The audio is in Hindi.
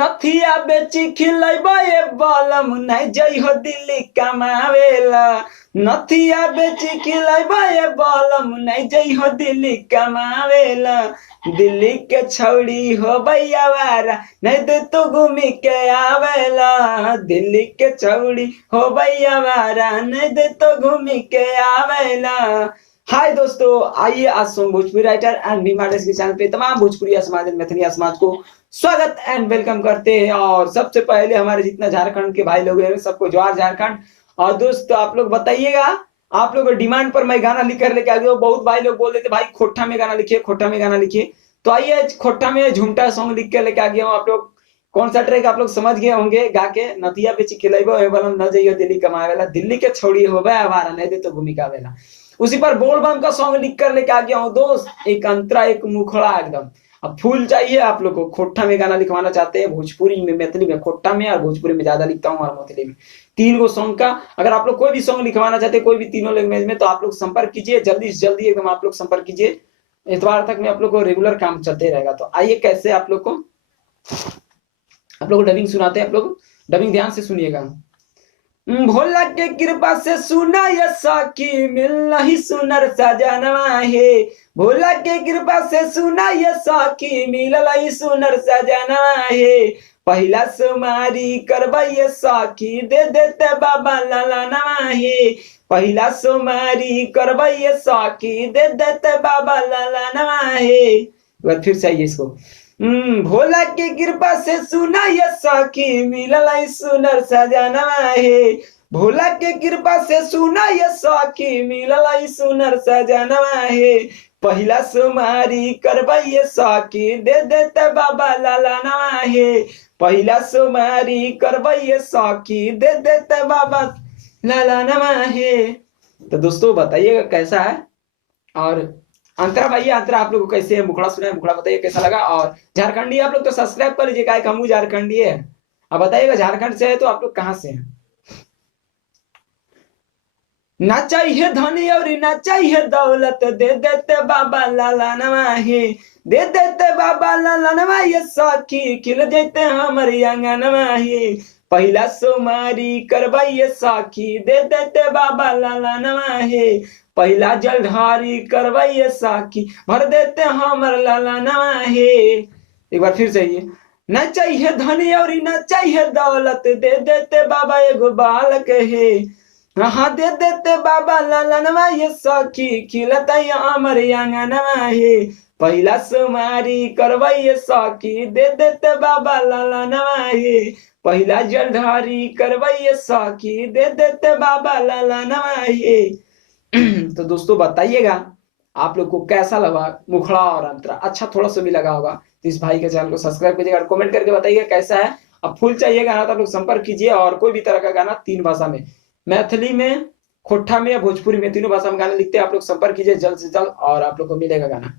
नथिया बेची खिलैबे बलम नहीं जई हो दिल्ली कमावेला। नथिया बेची खिलैबे बलम नहीं जई हो दिल्ली कमावेला। दिल्ली के छौड़ी हो भैयावारा नहीं दे तो घूमी के आवेला। दिल्ली के छौड़ी हो भैयावारा नहीं दे तो घूमी के आवेला। हाय दोस्तों, आइए आज सॉन्ग भोजपुरी राइटर एंड मीमार्टिस्ट के चैनल पे तमाम भोजपुरी समाज एंड मैथिली समाज को स्वागत एंड वेलकम करते हैं। और सबसे पहले हमारे जितना झारखंड के भाई लोग हैं सबको जोहार झारखंड। और दोस्तों आप लोग बताइएगा, आप लोगों डिमांड पर मैं गाना लिख कर लेके आ गया। बहुत भाई लोग बोल देते भाई खोटा में गाना लिखिए, खोटा में गाना लिखिए। तो आइए खोटा में झुमटा सॉन्ग लिख कर लेके आ गया हूँ। आप लोग कौन सा ट्रैक आप लोग समझ गए होंगे गा के। नथिया बेची खिलैबो ए बलम न जइयो दिल्ली कमावेला। दिल्ली के छोड़ी होबे आवारा नहीं दे तो भूमिका वेला। उसी पर बोल बम का सॉन्ग लिख कर लेके आ गया हूँ दोस्त। एक अंतरा एक मुखड़ा एकदम। अब फूल चाहिए आप लोग को। खोटा में गाना लिखवाना चाहते हैं, भोजपुरी में, मैथिली में खोटा में, और भोजपुरी में ज्यादा लिखता हूँ और मैथिली में। तीन गो सॉन्ग का अगर आप लोग कोई भी सॉन्ग लिखवाना चाहते हैं, कोई भी तीनों लैंग्वेज में, तो आप लोग संपर्क कीजिए जल्दी से जल्दी एकदम। आप लोग संपर्क कीजिए, इतवार तक में आप लोग को रेगुलर काम चलते रहेगा। तो आइए कैसे आप लोग को डबिंग सुनाते हैं। आप लोग डबिंग ध्यान से सुनिएगा। भोला के कृपा से सुना ये साकी मिल ही सुनर सजनवा है। भोला के कृपा से सुना ये साकी मिल ही सुनर सजनवा है। पहला सुमारी करबे साकी दे देते बाबा ललनवा है। पहला सुमारी करबे साकी दे देते बाबा ललनवा है। फिर से आइए इसको। भोला के कृपा से सुना ये साकी मिलल सुनर सजनवा है। भोला के कृपा से सुना ये साकी मिलल सुनर सजनवा है। पहला सुमारी करबे साकी दे देते बाबा ललनवा है। पहला सुमारी करबे साकी दे देते बाबा ललनवा है। तो दोस्तों बताइएगा कैसा है। और अंतरा भाई, अंतरा आप लोग को कैसे है, मुखड़ा सुना है, मुखड़ा बताइए कैसा लगा। और झारखंडी आप लोग तो सब्सक्राइब कर लीजिए, क्या हम झारखंडी है। अब बताइएगा झारखंड से है तो आप लोग कहाँ से हैं। ना चाहिए धनी और ना चाहिए दौलत दे देते बाबा ललनवा है। दे देते बाबा ललनवा ये साखी खिल देते हमारे आंगनवा है। पहला सोमारी करबे साखी दे देते बाबा ललनवा है। पहला जलधारी करबे साखी भर देते हमर ललनवा है। एक बार फिर चाहिए। न चाहिए धनी और न चाहिए दौलत दे देते बाबा एगो बालक है। हाँ दे देते बाबा ललनवा ये साखी खिलता हमर आंगनवा है। पहला सुमारी करबे साखी दे देते बाबा ललनवा है। पहला जलधारी करबे साखी दे देते बाबा ललनवा है। तो दोस्तों बताइएगा आप लोग को कैसा लगा मुखड़ा और अंतरा। अच्छा थोड़ा सा भी लगा होगा तो इस भाई के चैनल को सब्सक्राइब कीजिएगा और कमेंट करके बताइएगा कैसा है। अब फुल चाहिए गाना तो आप लोग संपर्क कीजिए। और कोई भी तरह का गाना तीन भाषा में, मैथिली में, खोटा में या भोजपुरी में, तीनों भाषा में गाने लिखते हैं आप लोग संपर्क कीजिए जल्द से जल्द और आप लोग को मिलेगा गाना।